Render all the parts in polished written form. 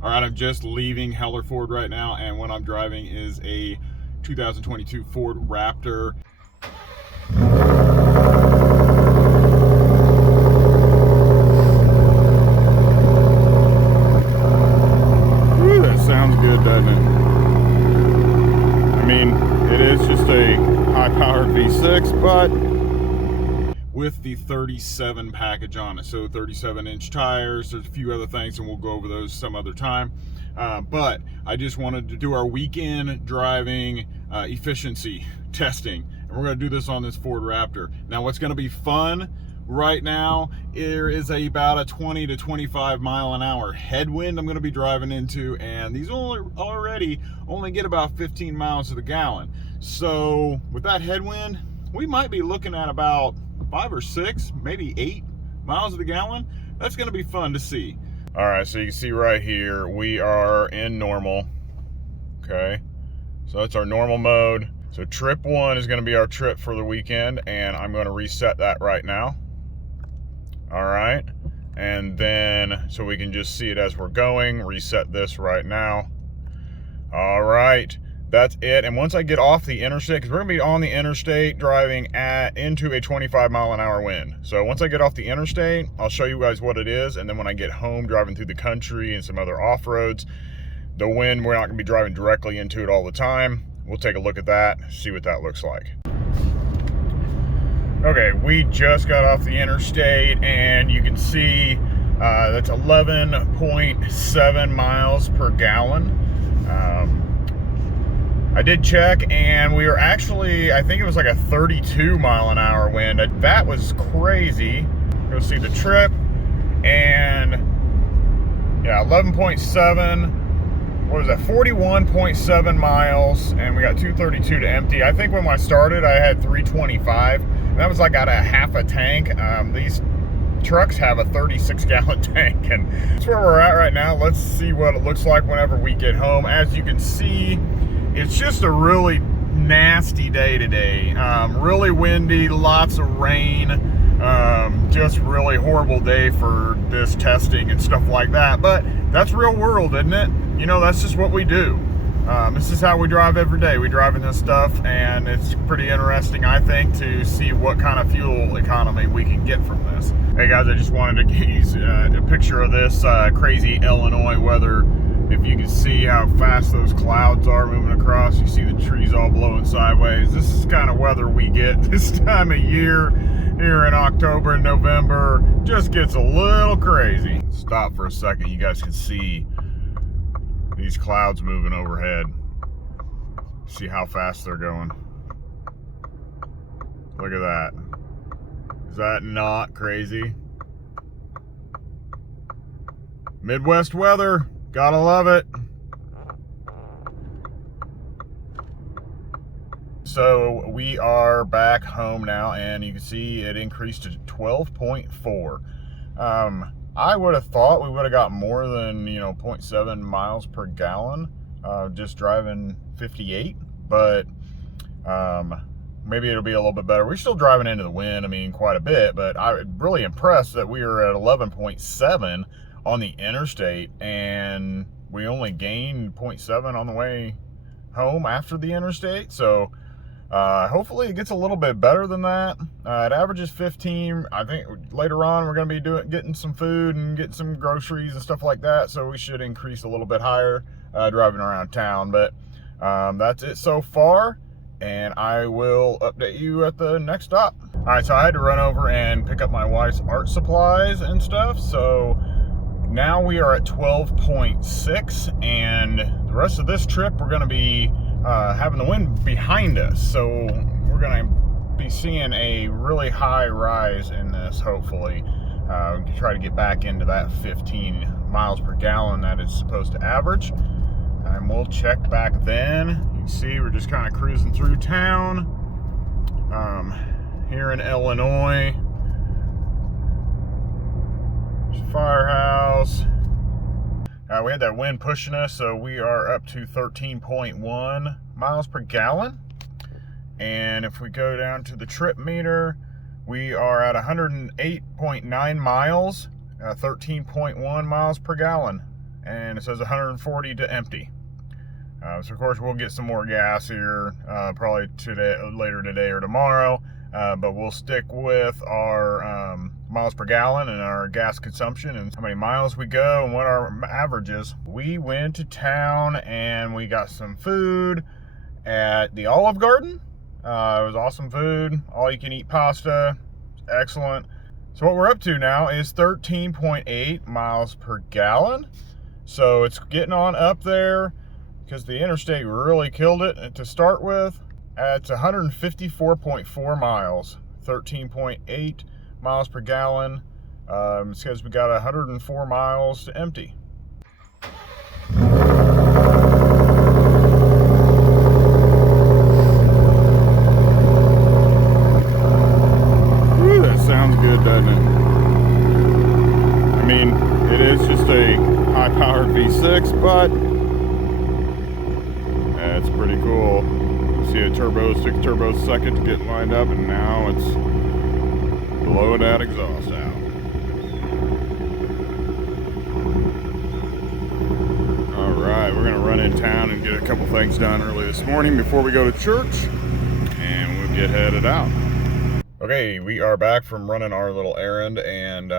All right, I'm just leaving Heller Ford right now, and what I'm driving is a 2022 Ford Raptor. Ooh, that sounds good, doesn't it? I mean, it is just a high-powered V6, but with the 37 package on it. So 37-inch tires, there's a few other things, and we'll go over those some other time. But I just wanted to do our weekend driving efficiency testing. And we're gonna do this on this Ford Raptor. Now what's gonna be fun right now, there is about a 20 to 25 mile an hour headwind I'm gonna be driving into, and these already only get about 15 miles to the gallon. So with that headwind, we might be looking at about 5 or 6, maybe 8 miles to the gallon. That's gonna be fun to see. All right, so you can see right here, we are in normal, okay? So that's our normal mode. So trip 1 is gonna be our trip for the weekend, and I'm gonna reset that right now. All right, and then, so we can just see it as we're going, reset this right now. All right. That's it. And once I get off the interstate, because we're gonna be on the interstate driving into a 25 mile an hour wind. So once I get off the interstate, I'll show you guys what it is. And then when I get home driving through the country and some other off-roads, the wind, we're not gonna be driving directly into it all the time. We'll take a look at that, see what that looks like. Okay, we just got off the interstate, and you can see that's 11.7 miles per gallon. I did check, and we were actually, I think it was like a 32 mile an hour wind. That was crazy. Go see the trip, and yeah, 11.7, what was that, 41.7 miles, and we got 232 to empty. I think when I started, I had 325, and that was like out of half a tank. These trucks have a 36 gallon tank, and that's where we're at right now. Let's see what it looks like whenever we get home. As you can see, it's just a really nasty day today. Really windy, lots of rain, just really horrible day for this testing and stuff like that. But that's real world, isn't it? You know, that's just what we do. This is how we drive every day. We drive in this stuff, and it's pretty interesting, I think, to see what kind of fuel economy we can get from this. Hey guys, I just wanted to give you a picture of this crazy Illinois weather. If you can see how fast those clouds are moving across, you see the trees all blowing sideways. This is the kind of weather we get this time of year here in October and November. Just gets a little crazy. Stop for a second, you guys can see these clouds moving overhead. See how fast they're going. Look at that. Is that not crazy? Midwest weather. Gotta love it. So we are back home now, and you can see it increased to 12.4. I would have thought we would have got more than, 0.7 miles per gallon just driving 58, but maybe it'll be a little bit better. We're still driving into the wind, quite a bit, but I'm really impressed that we are at 11.7 on the interstate, and we only gained 0.7 on the way home after the interstate. So hopefully it gets a little bit better than that. It averages 15. I think later on we're going to be getting some food and getting some groceries and stuff like that, so we should increase a little bit higher driving around town. But that's it so far, and I will update you at the next stop. All right, so I had to run over and pick up my wife's art supplies and stuff, so now we are at 12.6, and the rest of this trip we're going to be having the wind behind us, so we're going to be seeing a really high rise in this, hopefully. To try to get back into that 15 miles per gallon that it's supposed to average, and we'll check back then. You can see we're just kind of cruising through town here in Illinois. Firehouse. We had that wind pushing us, so we are up to 13.1 miles per gallon. And if we go down to the trip meter, we are at 108.9 miles, 13.1 miles per gallon. and it says 140 to empty. So of course we'll get some more gas here, probably later today or tomorrow, but we'll stick with our miles per gallon and our gas consumption and how many miles we go and what our average is. We went to town and we got some food at the Olive Garden. It was awesome food, all you can eat pasta, excellent. So what we're up to now is 13.8 miles per gallon. So it's getting on up there, because the Interstate really killed it to start with. It's 154.4 miles, 13.8 miles per gallon. It says we got 104 miles to empty. Ooh, that sounds good, doesn't it? I mean, it is just a high-powered V6, but that's pretty cool. See a 6 turbos second to get lined up, and now it's blowing that exhaust out. Alright, we're gonna run in town and get a couple things done early this morning before we go to church, and we'll get headed out. Okay, we are back from running our little errand and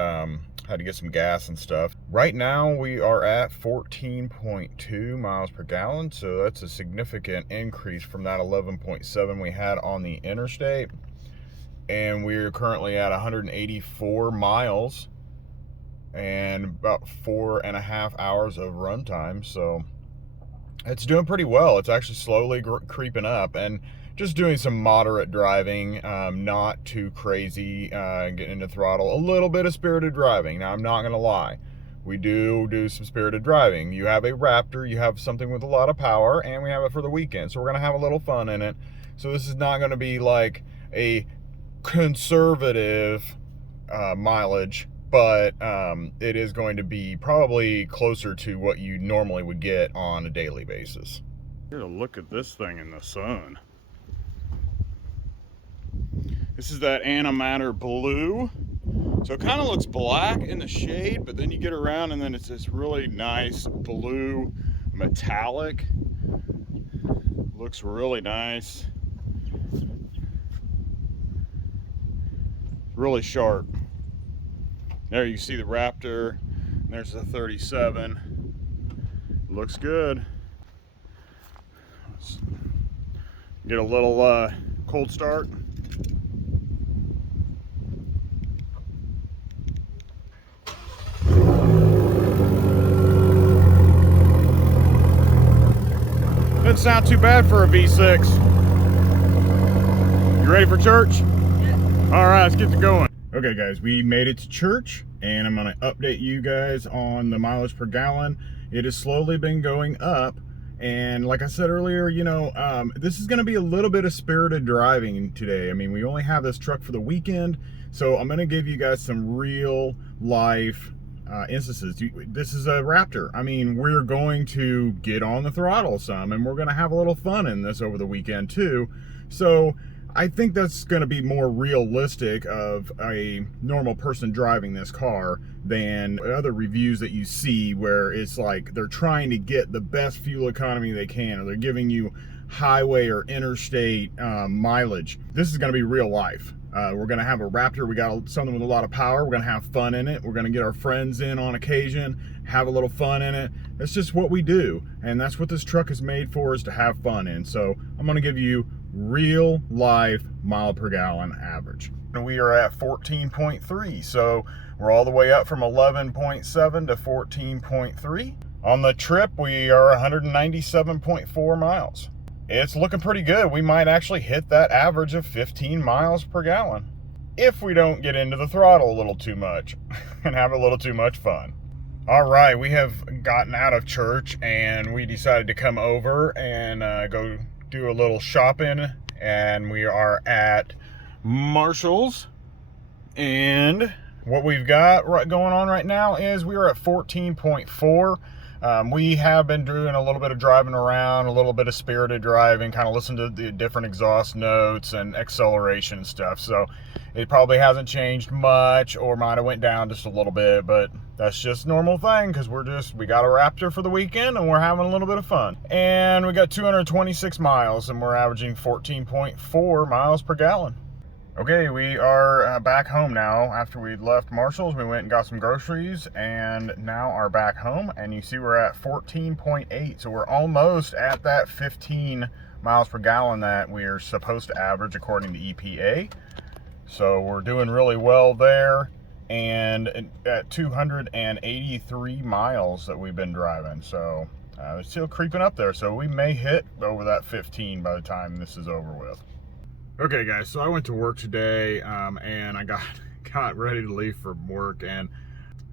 had to get some gas and stuff. Right now we are at 14.2 miles per gallon, so that's a significant increase from that 11.7 we had on the Interstate. And we're currently at 184 miles and about 4.5 hours of runtime, so it's doing pretty well. It's actually slowly creeping up, and just doing some moderate driving, not too crazy, getting into throttle, a little bit of spirited driving. Now, I'm not gonna lie, we do some spirited driving. You have a Raptor, you have something with a lot of power, and we have it for the weekend, so we're gonna have a little fun in it. So this is not gonna be like a conservative mileage, but it is going to be probably closer to what you normally would get on a daily basis. Here, look at this thing in the sun. This is that antimatter blue. So it kind of looks black in the shade, but then you get around and then it's this really nice blue metallic. Looks really nice. Really sharp. There you see the Raptor, and there's the 37. Looks good. Let's get a little cold start. Doesn't sound too bad for a V6. You ready for church? All right, let's get to going. Okay guys, we made it to church, and I'm gonna update you guys on the mileage per gallon. It has slowly been going up, and like I said earlier, you know, this is gonna be a little bit of spirited driving today. I mean, we only have this truck for the weekend, so I'm gonna give you guys some real life instances. This is a Raptor. I mean, we're going to get on the throttle some, and we're gonna have a little fun in this over the weekend too. So I think that's going to be more realistic of a normal person driving this car than other reviews that you see where it's like they're trying to get the best fuel economy they can, or they're giving you highway or interstate mileage. This is going to be real life. We're going to have a Raptor. We got something with a lot of power. We're going to have fun in it. We're going to get our friends in on occasion, have a little fun in it. That's just what we do, and that's what this truck is made for, is to have fun in. So I'm going to give you real life mile per gallon average. We are at 14.3, so we're all the way up from 11.7 to 14.3. On the trip, we are 197.4 miles. It's looking pretty good. We might actually hit that average of 15 miles per gallon if we don't get into the throttle a little too much and have a little too much fun. All right, we have gotten out of church and we decided to come over and go do a little shopping, and we are at Marshall's. And what we've got going on right now is we are at 14.4. We have been doing a little bit of driving around, a little bit of spirited driving, kind of listen to the different exhaust notes and acceleration and stuff. So it probably hasn't changed much, or might have went down just a little bit, but that's just a normal thing because we got a Raptor for the weekend and we're having a little bit of fun. And we got 226 miles and we're averaging 14.4 miles per gallon. Okay, we are back home now. After we left Marshall's, we went and got some groceries and now are back home. And you see we're at 14.8. So we're almost at that 15 miles per gallon that we're supposed to average according to EPA. So we're doing really well there. And at 283 miles that we've been driving. So it's still creeping up there. So we may hit over that 15 by the time this is over with. Okay guys, so I went to work today and I got ready to leave from work, and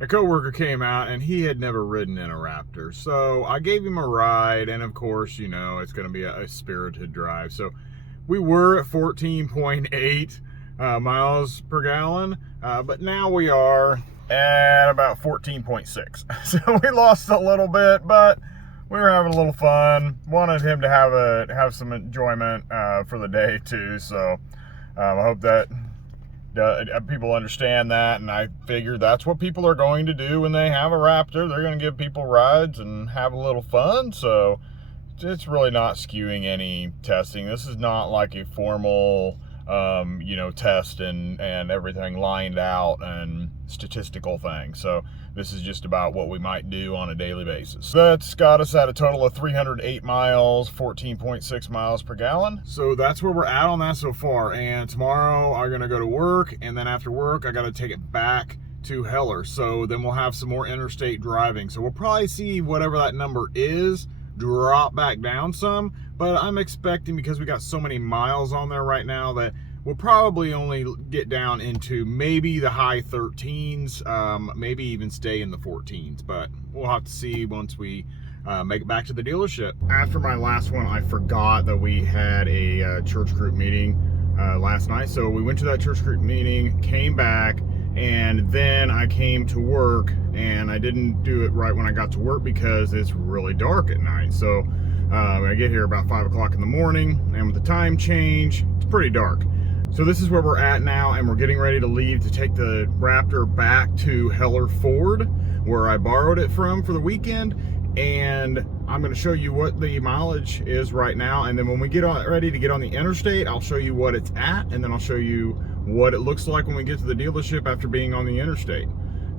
a coworker came out and he had never ridden in a Raptor. So I gave him a ride, and of course, you know, it's gonna be a spirited drive. So we were at 14.8 miles per gallon, but now we are at about 14.6. So we lost a little bit, but we were having a little fun. Wanted him to have some enjoyment for the day too. So I hope that people understand that, and I figure that's what people are going to do when they have a Raptor. They're going to give people rides and have a little fun. So it's really not skewing any testing. This is not like a formal you know, test and everything lined out and statistical thing. So this is just about what we might do on a daily basis. That's got us at a total of 308 miles, 14.6 miles per gallon. So that's where we're at on that so far. And tomorrow I'm gonna go to work, and then after work I gotta take it back to Heller. So then we'll have some more interstate driving. So we'll probably see whatever that number is drop back down some, but I'm expecting, because we got so many miles on there right now, that we'll probably only get down into maybe the high 13s, maybe even stay in the 14s, but we'll have to see once we make it back to the dealership. After my last one, I forgot that we had a church group meeting last night. So we went to that church group meeting, came back, and then I came to work, and I didn't do it right when I got to work because it's really dark at night. So I get here about 5 o'clock in the morning, and with the time change, it's pretty dark. So this is where we're at now, and we're getting ready to leave to take the Raptor back to Heller Ford, where I borrowed it from for the weekend. And I'm going to show you what the mileage is right now, and then when we get ready to get on the interstate, I'll show you what it's at, and then I'll show you what it looks like when we get to the dealership after being on the interstate.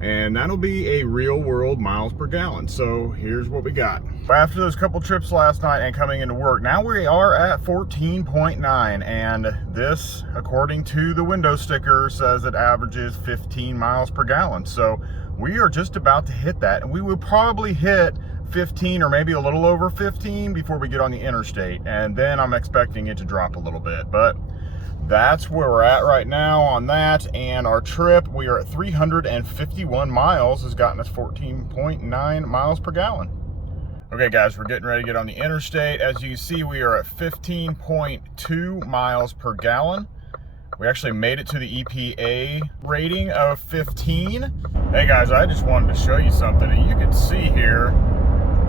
And that'll be a real world miles per gallon. So here's what we got. After those couple trips last night and coming into work, now we are at 14.9, and this, according to the window sticker, says it averages 15 miles per gallon. So we are just about to hit that, and we will probably hit 15 or maybe a little over 15 before we get on the interstate, and then I'm expecting it to drop a little bit. But that's where we're at right now on that. And our trip, we are at 351 miles, has gotten us 14.9 miles per gallon. Okay guys, we're getting ready to get on the interstate. As you can see, we are at 15.2 miles per gallon. We actually made it to the EPA rating of 15. Hey guys, I just wanted to show you something. And you can see here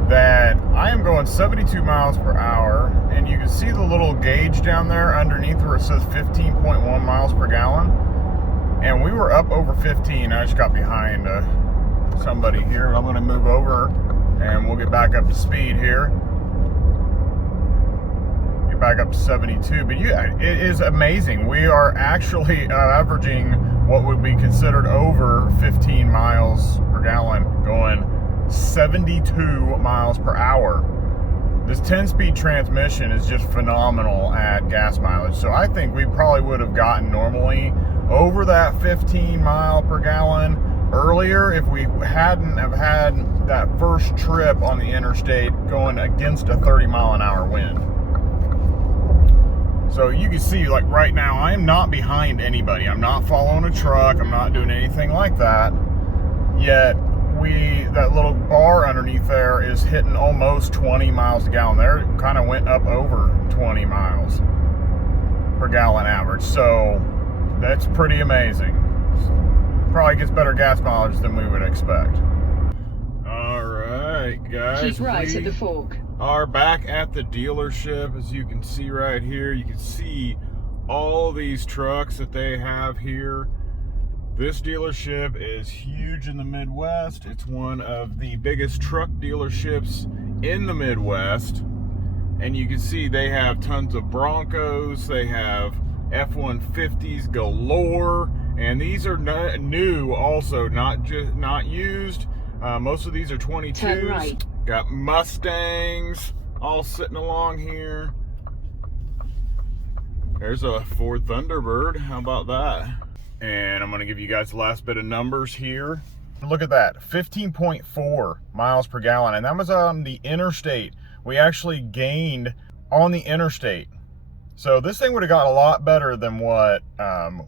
that I am going 72 miles per hour, and you can see the little gauge down there underneath where it says 15.1 miles per gallon, and we were up over 15. I just got behind somebody here. I'm going to move over and we'll get back up to speed here, get back up to 72. But yeah, it is amazing. We are actually averaging what would be considered over 15 miles per gallon, going 72 miles per hour. This 10-speed transmission is just phenomenal at gas mileage. So I think we probably would have gotten normally over that 15 mile per gallon earlier if we hadn't have had that first trip on the interstate going against a 30-mile-an-hour wind. So you can see, like right now, I am not behind anybody. I'm not following a truck. I'm not doing anything like that. Yet that little bar underneath there is hitting almost 20 miles a gallon. There it kind of went up over 20 miles per gallon average. So that's pretty amazing. Probably gets better gas mileage than we would expect. All right, guys, keep right at the fork. Are back at the dealership. As you can see right here, you can see all these trucks that they have here. This dealership is huge in the Midwest. It's one of the biggest truck dealerships in the Midwest. And you can see they have tons of Broncos, they have F-150s galore, and these are new also, not used. Most of these are 22s. Turn right. Got Mustangs all sitting along here. There's a Ford Thunderbird. How about that? And I'm going to give you guys the last bit of numbers here. Look at that, 15.4 miles per gallon, and that was on the interstate. We actually gained on the interstate. So this thing would have got a lot better than what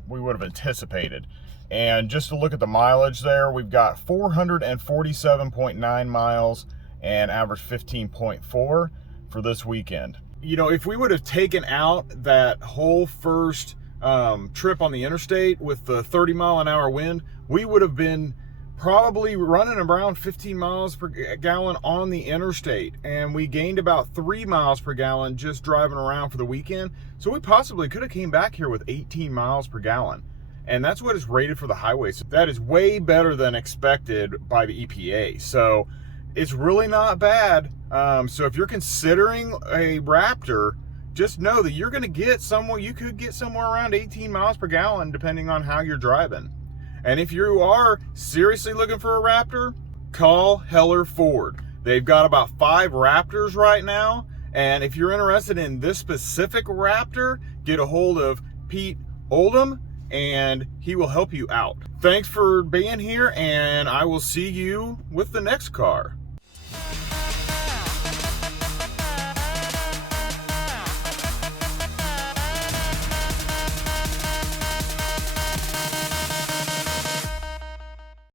we would have anticipated. And just to look at the mileage there, we've got 447.9 miles and average 15.4 for this weekend. You know, if we would have taken out that whole first trip on the interstate with the 30-mile-an-hour wind, we would have been probably running around 15 miles per gallon on the interstate, and we gained about 3 miles per gallon just driving around for the weekend. So we possibly could have came back here with 18 miles per gallon, and that's what is rated for the highway. So that is way better than expected by the EPA. So it's really not bad. So if you're considering a Raptor, just know that you're going to get somewhere, you could get somewhere around 18 miles per gallon depending on how you're driving. And if you are seriously looking for a Raptor, call Heller Ford. They've got about 5 Raptors right now. And if you're interested in this specific Raptor, get a hold of Pete Oldham and he will help you out. Thanks for being here, and I will see you with the next car.